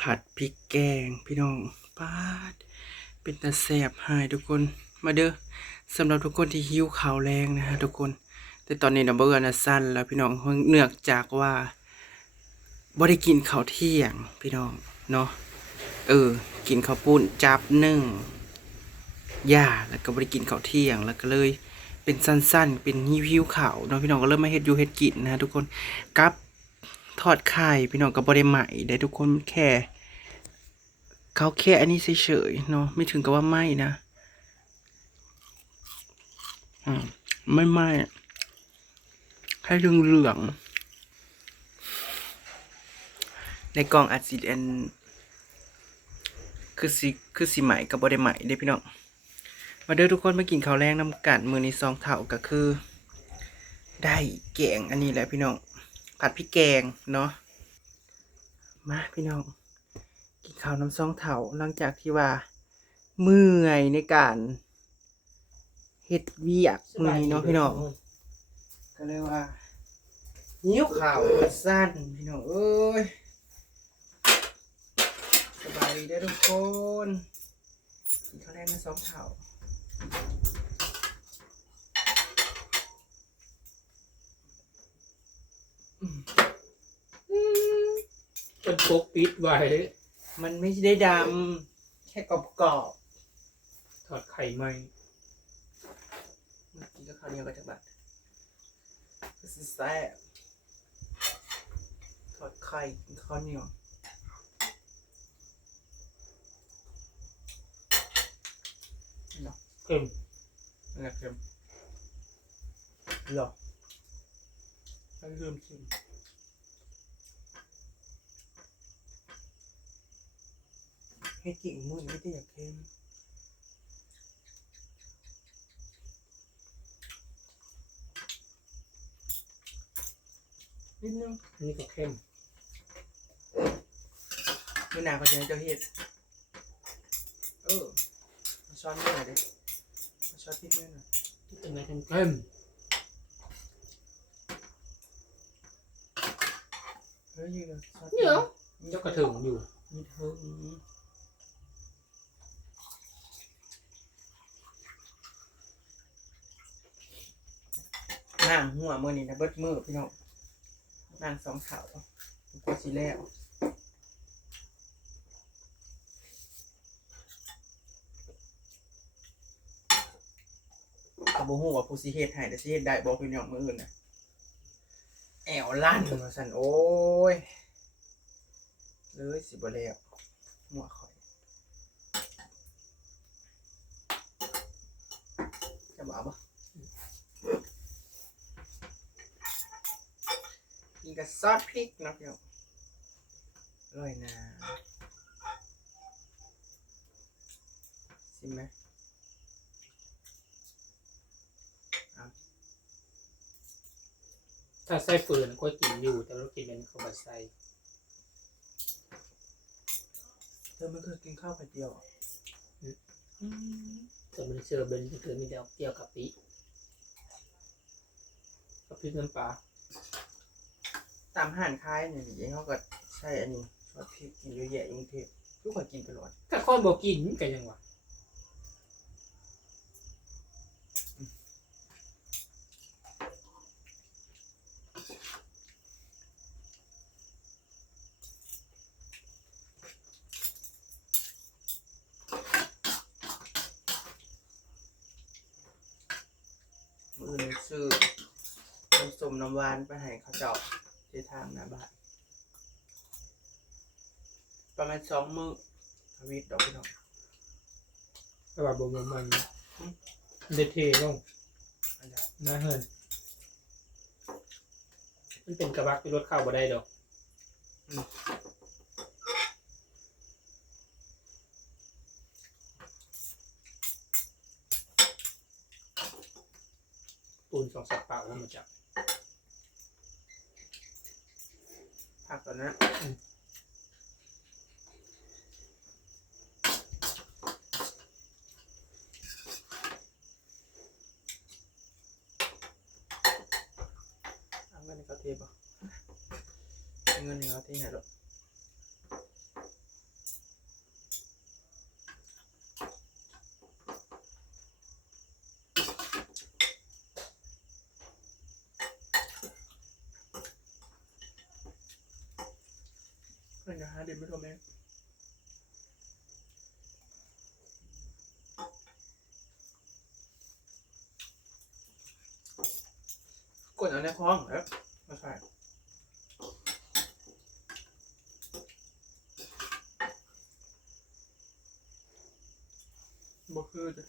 ผัดพริกแกงพี่น้องปาดเป็นตาแซ่บหายทุกคนมาเด้อสำหรับทุกคนที่หิวข้าวแรงนะฮะทุกคนแต่ตอนนี้นะเบื่อนะสั้นแล้วพี่น้องเนื่องจากว่าบ่ได้กินข้าวเที่ยงพี่น้องเนาะกินข้าวปุ้นจับหนึ่งย่าแล้วก็บ่ได้กินข้าวเที่ยงแล้วก็เลยเป็นสั้นๆเป็นหิวข้าวเนาะพี่น้องก็เริ่มมาเฮ็ดอยู่เฮ็ดกินนะทุกคนกับทอดไข่พี่น้องก็บ่ได้ใหม่ได้ทุกคนแค่เขาแค่อันนี้เฉยๆเนาะไม่ถึงกับว่าไหม้นะไม่ไหม้แค่เหลืองๆในกล่องอัดซีดแอนคือสีใหม่กับบ่ได้ใหม่เด้พี่น้องมาเด้อทุกคนมากินข้าวแรงน้ำกันมื้อนี้ซองเท่าก็คือได้แกงอันนี้แหละพี่น้องผัดพริกแกงเนาะมาพี่น้องกินข้าวน้ำซองเท่าหลังจากที่ว่าเมื่อยในการเฮ็ดเวียกมื้อนี้เนาะพี่น้องก็เลยว่าหิวข้าวสั้นพี่น้องเอ้ยสบายดีเด้อทุกคนกินข้าวแรงน้ำซองเท่ามันปกปิดไว้มันไม่ได้ดำแค่กรอบ ถอดไข่ไหมเมื่อกี้ก็ข้าวเหนียวกับจักรบาทก็สิแซ่บทอดไข่กินข้าวเหนียวเนาะ เค็ม อะไรเค็มหรอ ไม่เริ่มชิมให้กิ่งมือไม่ได้อยากเค็มนิดนึง อันนี้ก็เค็มเมื่อหนาเขาจะให้เจ้าเฮ็ดมาช้อนนี่หน่อยดิมาช้อนพริกนี่หน่อย ที่เป็นไงเค็มเฮ้ยยืนเลยช้อน เดี๋ยวเจ้ากระถึงอยู่มีเธอนั่งหัวมือนี่นะเบิดมือพี่น้องนั่งสองเถาก็สิแล้วก็บ่ฮู้ว่าผู้สิเฮ็ดให้แต่สิเฮ็ดได้บ่พี่น้องมื้ออื่นน่ะแอวลั่นว่าซั่นโอ้ยเลยสิบ่แล้วหัวข่อยจะบ่เอาบ่กินกับซอสพริกเนาะพี่น้องอร่อยนะชิมไหมถ้าใส่ฝืนก็กินอยู่แต่เรากินเป็นข้าวผัดไส้เธอไม่เคยกินข้าวไข่เจียวแต่มันเชื่อเป็นที่คือมีแต่เกี่ยวกับปีกับพริกน้ำปลาตามห้านค้ายเนี่ยดิเขาก็ใช้อันนี้ซอสพริกกินเยอะแยะกรุงเทพทุกคนกินตลอด ถ้าคนบอกกินกันยังวะมือหนึ่งซื้อน้ำส้มน้ำหวานไปให้เขาเจาะที่ทางหน้าบ้านประมาณ2 มื้อทวิตดอกพี่น้อง แต่ว่าบ่มันเดเทลง อันนั้น นะเฮินมันเป็นกระบักที่รถเข้าบ่ได้ดอกปูน2 สัปเปล่าแล้วมาจับผักตอนนั้นเอาเงินในเขาเทป่ะเงินในเขาเทไหนหรอก มันจะหาเด็ดไม่โดนแม่กดเอาในคล้องครับมาใส่บ่คือจะ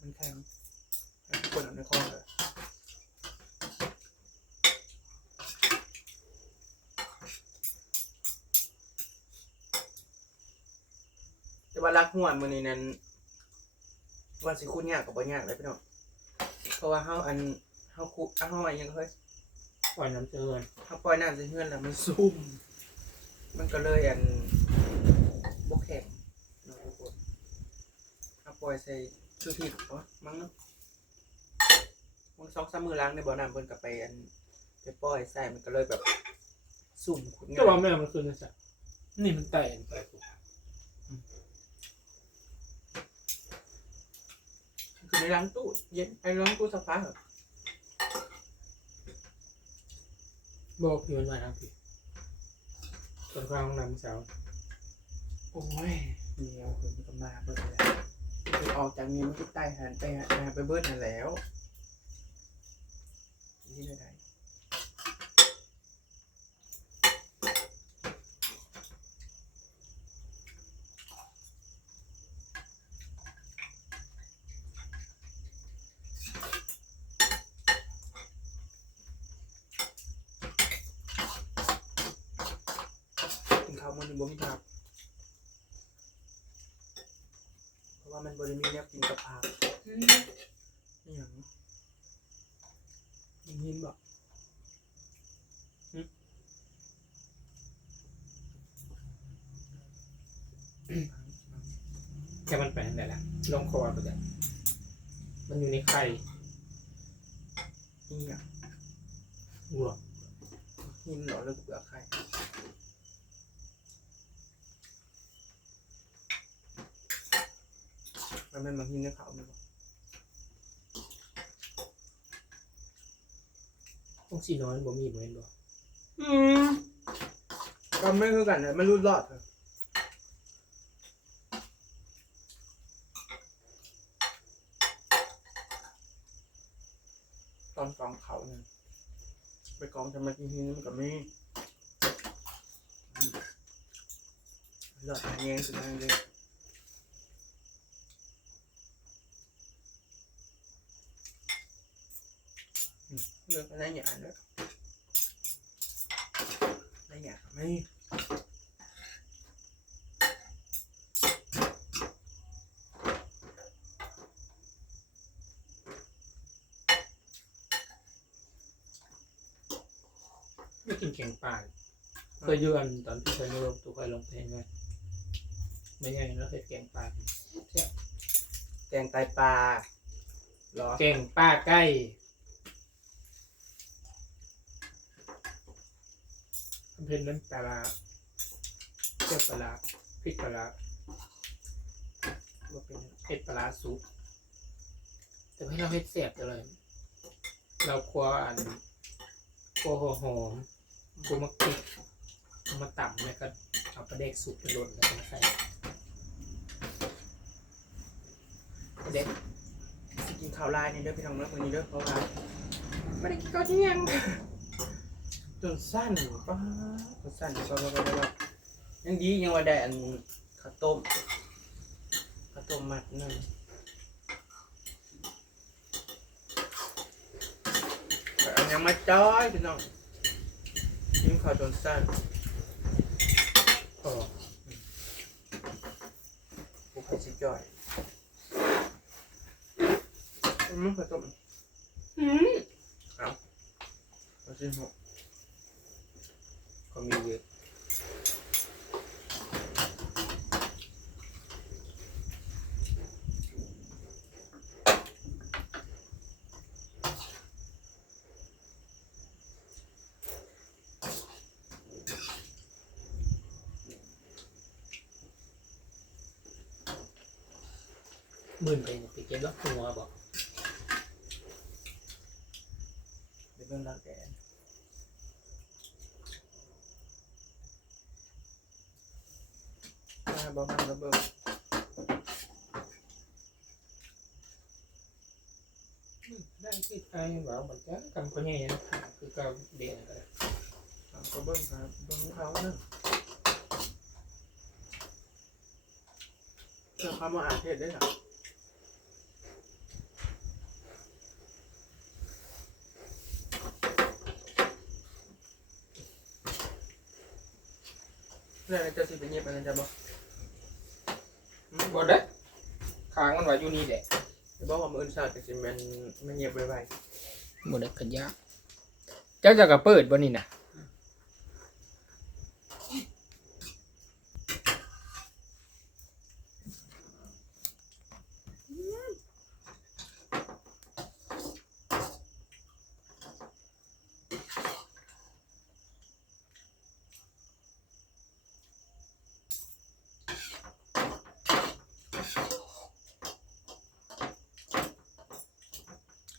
มันแข็งกดเอาในคล้องเลยแต่ว่ารักหัวมือนี้นั้นว่าสิคุณยากกับบ่ยากเลยพี่น้องเพราะว่าเฮาอันเฮาคุเฮาอันยังเฮ้ย ปล่อยน้ำเจือ ถ้าปล่อยน้ำใส่เฮือนแล้วมันซุ่มมันก็เลยอันบ่แข็งเนาะทุกคนถ้าปล่อยใส่ชูทิพย์มั้งเนาะมัน2-3 มื้อล้างในบ่อน้ำเพิ่นก็ไปอันไปปล่อยใส่มันก็เลยแบบซุ่มขุด ก็ว่าแม่มันคือสัตว์นี่มันไต่ไปกู คือในล้างตู้เย็นไอ้ล้างตู้ซักผ้าเหรอ บอกพี่มันมาทางพี่ตอนข้างห้องน้ำเช้า โอ้ยเดี๋ยวเพิ่นก็มาเบิดแล้วคือออกจากนี้มันก็ใต้หันไปหาไปเบิดนั่นแล้วนี่ได้กินข้าวมื้อนี้บ่มีผักเพราะว่ามันบ่ได้มีแนวกินกับผักอีหยังยินบ่ แค่มันไปไหนล่ะลองคอไปจ้ะมันอยู่ในไข่ อีหยัง วัว หินเหรอหรือเปลือกไข่มันเป็นบางหินในเขาไหมบ่ ต้องสีน้อยบ่มีบ่เห็นบ่ ก็ไม่คือกันเลยมันรุดรอดเลยตอนกองเขาเนี่ยไปกองทำไมกินหินมันก็ไม่หลอดแยงสุดทางเลยเลือกอะไรอย่างนั้นอะไรอย่างไม่ไม่กินแกงป่าเคยยืนตอนที่เคยลงตัวเคยลงเพลงไงไม่ใช่แล้วเคยแกงป่า แกงไตปลาหรอ แกงป่าใกล้ทำเพลงนั้นปลาร้าเจ้าปลาร้าพริกปลาร้า ว่าเป็น เผ็ดปลาร้าซุปแต่ให้เราเผ็ดแสบเลย เราคั่วอันคั่วหัวหอมคั่วมะกรูดเอามาตำแล้วก็เอาปลาเด็กสุกไปโรยแล้วก็มาใส่ เด็กสิกินข้าวลายนี่เด้อพี่น้องเด้อวันนี้เด้อเพราะว่าไม่ได้กินข้าวเที่ยงจนสั้นป้าจนสั้นป้ายังดียังว่าได้อันข้าวต้มมัดหนึ่งเอายังมาจ้อยพี่น้องกินข้าวจนสั้น พอ บุกไปสิจ้อยมันข้าวต้มเอาสิหกก็มีเยอะมื่นไปเนี่ยไปเก็บล็อกหัวบอก เดี๋ยวเบิ่งรักแดน บ่มันระเบิด ได้ที่ไทยว่ามันจะกำเขาใหญ่นะคือเกาเดียนกัน ก็เบิ่งครับเบิ่งเขาเนาะเพื่อความมาอ่านเทศได้หรอเรื่องอะไรจะสิเป็นเงียบอะไรจะบอก บ่ได้ค้างมันว่าอยู่นี่แหละ จะบอกว่ามืออื่นชาติจะสิมันเงียบไว บ่ได้กันยากเจ้าจะกระเปิดบ่นี่น่ะ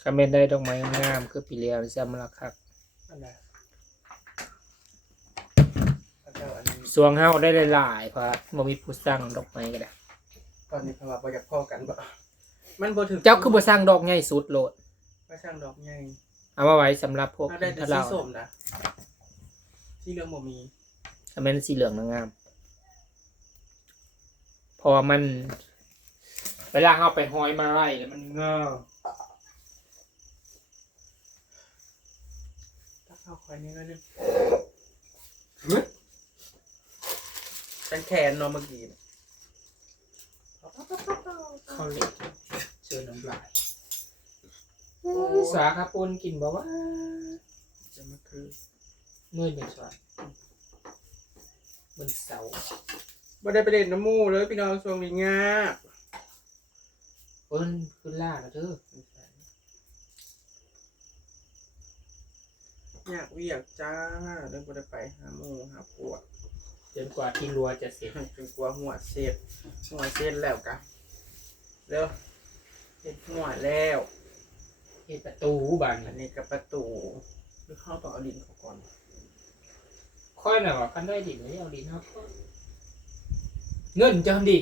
คอมเมนต์ได้ดอกไม้งามคือปีเลียวจำราคัก ๆอันนั้นแล้วก็อันนี้ สวงเฮาได้หลายๆเพราะบ่มีผู้สร้างดอกไม้ก็ได้ ตอนนี้เพราะว่าบ่อยากพ่อกันบ่มันบ่ถึง เจ้าคือบ่สร้างดอกใหญ่สุดโลด ก็ช่างดอกใหญ่ เอามาไว้สำหรับพวก ถ้าได้แต่ ถ้า สี เรา ส้มนะสีเหลืองบ่มี คอมเมนต์สีเหลืองงามเพราะว่ามันเวลาเฮาไปห้อยมาไล่แล้วมันงาม ถ้าเข้าคอยนี้ก็นึงฉันแขนเนาะเมื่อกี้ เข้าเล็กเชิญน้ำลายสาขาปนกินบ่ว่า จะมาคือ มื้อจังซั่นมื้อเสาร์ บ่ได้ไปเล่นน้ำมูเลยพี่น้องช่วงนี้งาบ เพิ่นขึ้นล่าแล้วเด้อ อยากเวียกจ้าเรื่องบ่ได้ไปหาหมูหาพวก จนกว่าที่รัวจะเสร็จ จนกลัวหัวเสียแล้วกะเร็วเห็ดหัวแล้ว เฮ็ดประตูบาน อันนี้กับประตูหรือเข้าต่อเอาดินเขาก่อน ค่อยน่ะว่าคันได้ดินเลยเอาดินเฮาก่อนเงินจะทำดิ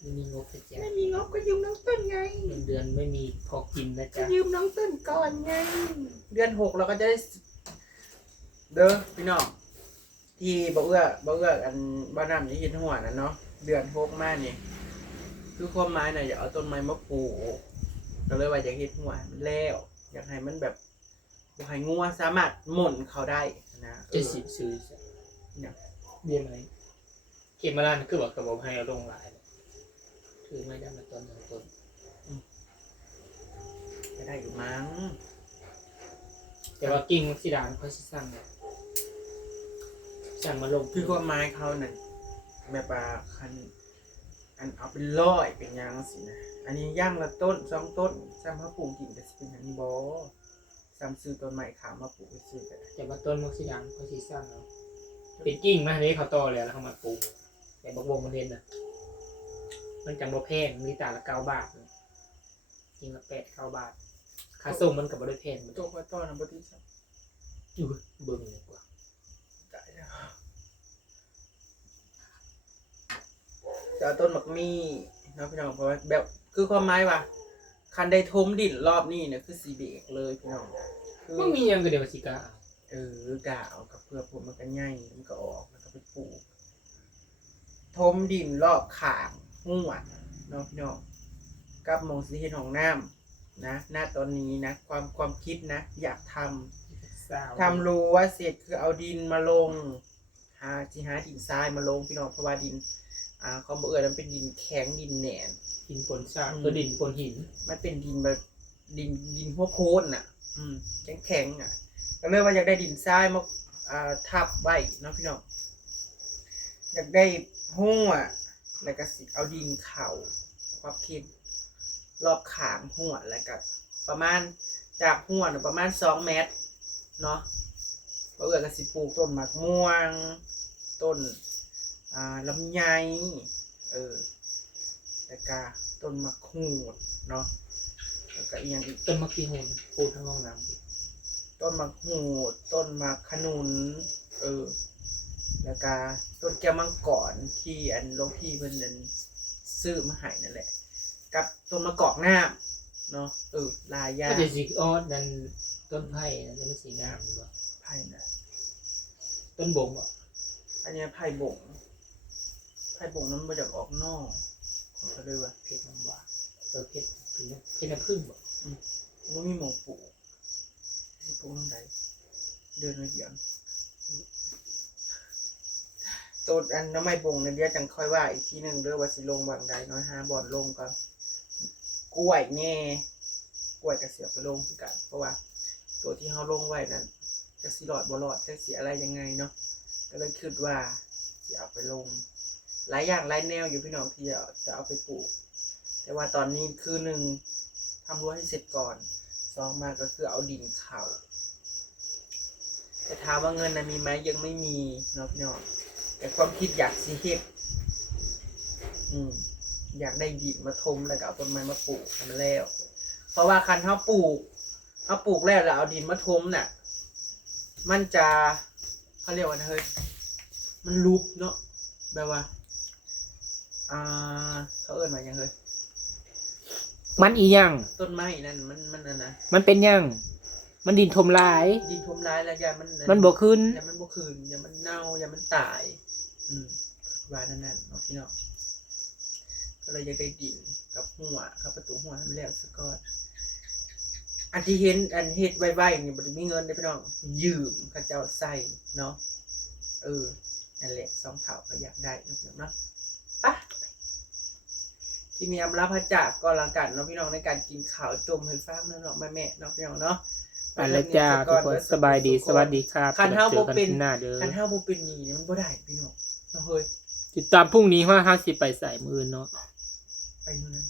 ไม่มีงบจะแจก ไม่มีงบก็ยืมน้องต้นไง เงินเดือนไม่มีพอกินนะ ก็ จ๊ะ ยืมน้องต้นก่อนไงเดือน 6เราก็จะได้เด้อพี่น้องที่บ่เอื้ออันบ้านน้ำที่เห็นหัวน่ะเนาะเดือน 6มานี่คือความหมายน่ะอยากเอาต้นไม้มาปลูกก็เลยว่าอยากเฮ็ดหัวให้มันแล้วอยากให้มันแบบบ่ให้งัวสามารถหม่นเขาได้นะ จะสิซื้อซะ เนี่ย เรียนไหมเก็บมาล้านคือว่ากระบอกให้เอาลงหลายถือไม่ได้มาต้นหนึ่งต้น ไม่ได้อยู่มั้ง แต่ว่ากิ่งมันสีดางเขาสิสั่งเนี่ยสั่งมาลง คือความหมายเขาน่ะแบบว่าคันอันเอาเป็นร้อยเป็นหยังสินะอันนี้ย่างละต้น2ต้นซ้ำมาปลูกกินก็สิเป็นหยังบ่ซ้ำซื้อต้นใหม่ขามมาปลูกไปซื้อก็ได้ แต่ว่าต้นมันสีดางเขาสิสั่งเอาเป็นกิ่งมาเลยเขาต่อแล้วเขามาปลูกแต่บกวงมันเห็นนะมันจังบ่แพงมีตาละ9 บาทกิ่งละ8-9 บาทค่าส่งมันกับบ่ได้แพงมัน โตว่าต้นน่ะบ่ติดซับ อยู่เบิ่งดีกว่า ได้แล้วจะเอาต้นหมักมี่เนาะพี่น้องเพราะว่าแบบคือความหมายว่าคันได้ทมดินรอบนี้เนี่ยคือสิเบรกเลยพี่น้องคือ มันมีหยังก็เดี๋ยวสิกะ กะเอากับเพื่อผมมันก็ง่ายมันก็ออกแล้วก็ไปปลูกทมดินรอบข้างหัวเนาะพี่น้องกับหมองสีเห็นของน้ำนะณตอนนี้นะความคิดนะอยากทำรู้ว่าเสร็จคือเอาดินมาลงหาดินทรายมาลงพี่น้องเพราะว่าดินเขาบอกมันเป็นดินแข็งดินแหนน ดินปนซากคือดินปนหิน มันเป็นดินแบบดินหัวโพ้นน่ะแข็งอ่ะก็เลยว่าอยากได้ดินทรายมาทับไว้เนาะพี่น้องอยากได้หัวแล้วก็สิเอาดินเข่าความคิดรอบขางหัวแล้วก็ประมาณจากหัวน่ะประมาณ2 เมตรเนาะเพราะก็สิปลูกต้นหมากม่วงต้นลำไยแล้วก็ต้นมะขูดเนาะแล้วก็อีกอย่างอีก ต้นมะขีโหนปลูกทั้งห้องน้ำดิ ต้นมะขูดต้นมะขนุน แล้วก็ต้นแก้วมังกรที่อันหลวงพี่เพิ่นนั่นซื้อมาให้นั่นแหละกับต้นมะกอกน้ำเนาะลายยา ก็จะสีออดนั่นต้นไผ่นั่นจะไม่สีงามดีกว่า ไผ่นะ ต้นบงอ่ะ อันเนี้ยไผ่บงนั้นมาจากออกนอกเขาเลยว่า เพชรน้ำหวานเพชรน้ำผึ้งบ่ มันมีหมองปลูกสิปลูกตรงไหนเดินมาเดียวต้นอันน้ำไม้บงเนี่ยเดี๋ยวจังค่อยว่าอีกทีหนึ่งเด้อว่าสิลงบางใดน้อยหาบ่อนลงก่อนกล้วยแง่กล้วยกระเสียบไปลงคือกันเพราะว่า ตัวที่เขาลงไว้นั้นจะสิรอดบ่รอดจะเสียอะไรยังไงเนาะก็เลยคิดว่าจะเอาไปลงหลายอย่างหลายแนวอยู่พี่น้องที่จะเอาไปปลูกแต่ว่าตอนนี้คือหนึ่งทำรั้วให้เสร็จก่อนสองมาก็คือเอาดินเข้าแต่ถามว่าเงินมีไหมยังไม่มีเนาะพี่น้องแต่ความคิดอยากสิเฮ็ดอยากได้ดินมาถมแล้วก็เอาต้นไม้มาปลูกให้มันแล้วเพราะว่าคันเขาปลูกแล้วเอาดินมาถมน่ะมันจะเขาเรียกว่าเฮ้ยมันลุกเนาะแบบว่าเขาเอิ้นว่ายังเฮ้ย มันอีหยัง ต้นไม้นั่นมันนั่นนะ มันเป็นหยังมันดินทมลาย ดินถมร้ายแล้วอย่ามัน มันบ่ขึ้น อย่ามันบ่คืนอย่ามันเน่าอย่ามันตายว่านั่นเนาะพี่น้องก็เลยอยากได้ดินกับหัวกับประตูหัวให้มันแล้วซะก่อนอันที่เห็นอันเฮ็ดไว้ๆนี่บ่ได้มีเงินเด้พี่น้องยืมเขาเจ้าใส่เนาะนั่นแหละสองเท่าก็อยากได้เนาะพี่น้องเนาะปะที่มีอำลาพระจากก็แล้วกันเนาะพี่น้องในการกินข้าวจมให้ฟังเนาะแม่ๆเนาะพี่น้องเนาะ ไปแล้วจ้าทุกคนสบายดีสวัสดีครับ คันเฮาบ่เป็น หน้าเด้อ คันเฮาบ่เป็นหนี้มันบ่ได้พี่น้องเนาะเฮ้ย ติดตามพรุ่งนี้ว่าเฮาสิไปใส่มือเนาะ ไปเฮือน